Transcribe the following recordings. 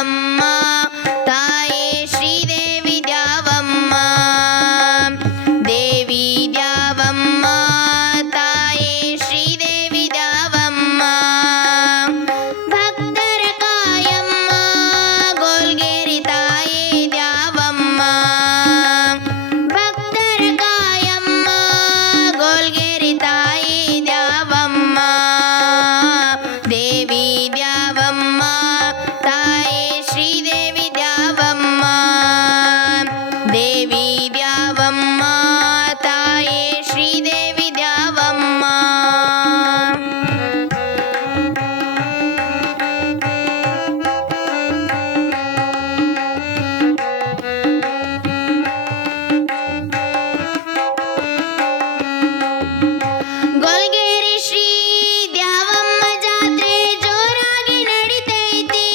ದ್ಯಾವಮ್ಮ ತಾಯೇ ಶ್ರೀದೇವಿ ದ್ಯಾವಮ್ಮ ದೇವಿ ದ್ಯಾವಮ್ಮ ತಾಯೇ ಶ್ರೀದೇವಿ ದ್ಯಾವಮ್ಮ ಭಕ್ತರ ಕಾಯಮ್ಮ ಗೋಲ್ಗೇರಿ ತಾಯೇ ದ್ಯಾವಮ್ಮ ಭಕ್ತರ ಕಾಯಮ್ಮ ಗೋಲ್ಗೇರಿ ತಾಯೇ ದ್ಯಾವಮ್ಮ ದೇವಿ ದ್ಯಾವಮ್ಮ ತಾಯೇ ಶ್ರೀದೇವಿ ದ್ಯಾವಮ್ಮ ದೇವಿ ದ್ಯಾವಮ್ಮ ತಾಯೇ ಶ್ರೀದೇವಿ ದ್ಯಾವಮ್ಮ ಗೋಲ್ಗೇರಿ ಶ್ರೀ ದ್ಯಾವಮ್ಮ ಜಾತ್ರೆ ಜೋರಾಗಿ ನಡಿತೈತಿ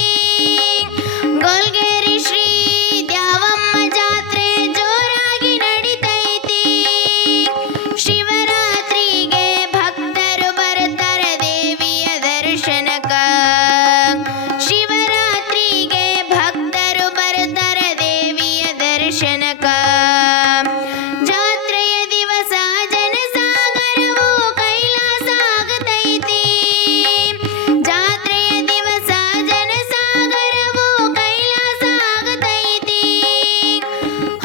ಗೋಲ್ಗೇರಿ ಶ್ರೀ ದ್ಯಾವಮ್ಮ ಜಾತ್ರೆ ಜೋರಾಗಿ ನಡಿತೈತಿ ಶಿವರಾತ್ರಿಗೆ ಭಕ್ತರು ಬರ್ತಾರೆ ದೇವಿಯ ದರ್ಶನಕ್ಕ ಶಿವರಾತ್ರಿಗೆ ಭಕ್ತರು ಬರ್ತಾರೆ ದೇವಿಯ ದರ್ಶನಕ್ಕ ಜಾತ್ರೆಯ ದಿವಸ ಜನಸಾಗರವು ಕೈಲಾಸ ಆಗತೈತಿ ಜಾತ್ರೆಯ ದಿವಸ ಜನಸಾಗರವು ಕೈಲಾಸ ಆಗತೈತಿ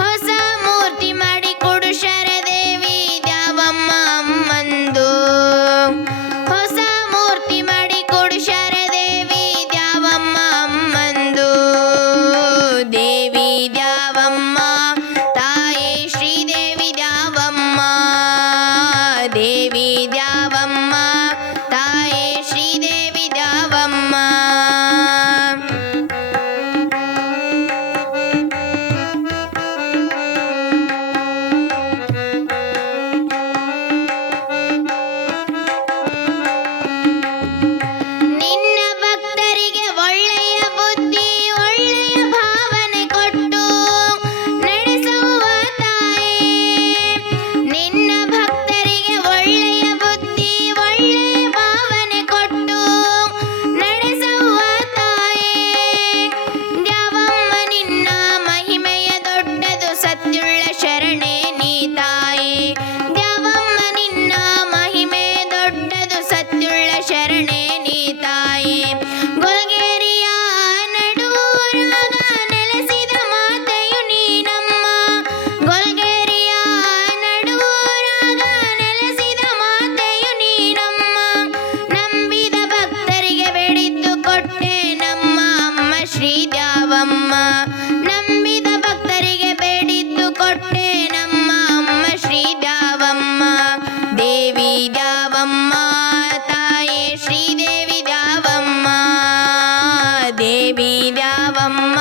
ಹೊಸ ಮೂರ್ತಿ ಮಾಡಿ ಕೊಡು ಶರದೇವಿ ದ್ಯಾವಮ್ಮ ಅಮ್ಮಂದು ಹೊಸ ಮೂರ್ತಿ ಮಾಡಿ ಕೊಡು ಶರದೇವಿ ದ್ಯಾವಮ್ಮ ಅಮ್ಮಂದು ದೇವಿ ದ್ಯಾವಮ್ಮ ತಾಯೇ ಶ್ರೀದೇವಿ ದ್ಯಾವಮ್ಮ ದೇವಿ ದ್ಯಾವಮ್ಮ ತಾಯೇ ಶ್ರೀದೇವಿ ದ್ಯಾವಮ್ಮ ನಿನ್ನ ಭಕ್ತರಿಗೆ ಒಳ್ಳೆಯ ಬುದ್ಧಿ ಒಳ್ಳೆಯ ಭಾವನೆ ಕೊಟ್ಟು ನಡೆಸುವ ತಾಯೇ ನಿನ್ನ ಭಕ್ತರಿಗೆ ಒಳ್ಳೆಯ ಬುದ್ಧಿ ಒಳ್ಳೆಯ ಭಾವನೆ ಕೊಟ್ಟು ನಡೆಸುವ ತಾಯೇ ದ್ಯಾವಮ್ಮ ನಿನ್ನ ಮಹಿಮೆಯ ದೊಡ್ಡದು ಸತ್ಯುಳ್ಳ ಶರಣೆ ನೀ ತಾಯೇ ದ್ಯಾವಮ್ಮ ನಿನ್ನ ಮಹಿಮೆ ದೊಡ್ಡದು ಸತ್ಯುಳ್ಳ ಶರಣೆ ನೀ ತಾಯೇ ಗೋಲ್ಗೇರಿಯ ನಡುವೂರಾಗ ನೆಲೆಸಿದ ಮಾತೆಯು ನೀನಮ್ಮ ಗೋಲ್ಗೇರಿಯ ನಡುವೂರಾಗ ನೆಲೆಸಿದ ಮಾತೆಯು ನೀನಮ್ಮ ನಂಬಿದ ಭಕ್ತರಿಗೆ ಬೇಡಿದ್ದು ಕೊಟ್ಟೆ ನಮ್ಮ ಅಮ್ಮ ಶ್ರೀ ದ್ಯಾವಮ್ಮ ನಂಬಿದ ಭಕ್ತರಿಗೆ ಬೇಡಿದ್ದು ಕೊಟ್ಟೆ ನಮ್ಮ ಅಮ್ಮ ಶ್ರೀ ದ್ಯಾವಮ್ಮ ದೇವಿ ದ್ಯಾವಮ್ಮ ತಾಯೇ ಶ್ರೀದೇವಿ ದ್ಯಾವಮ್ಮ ದೇವಿ ದ್ಯಾವಮ್ಮ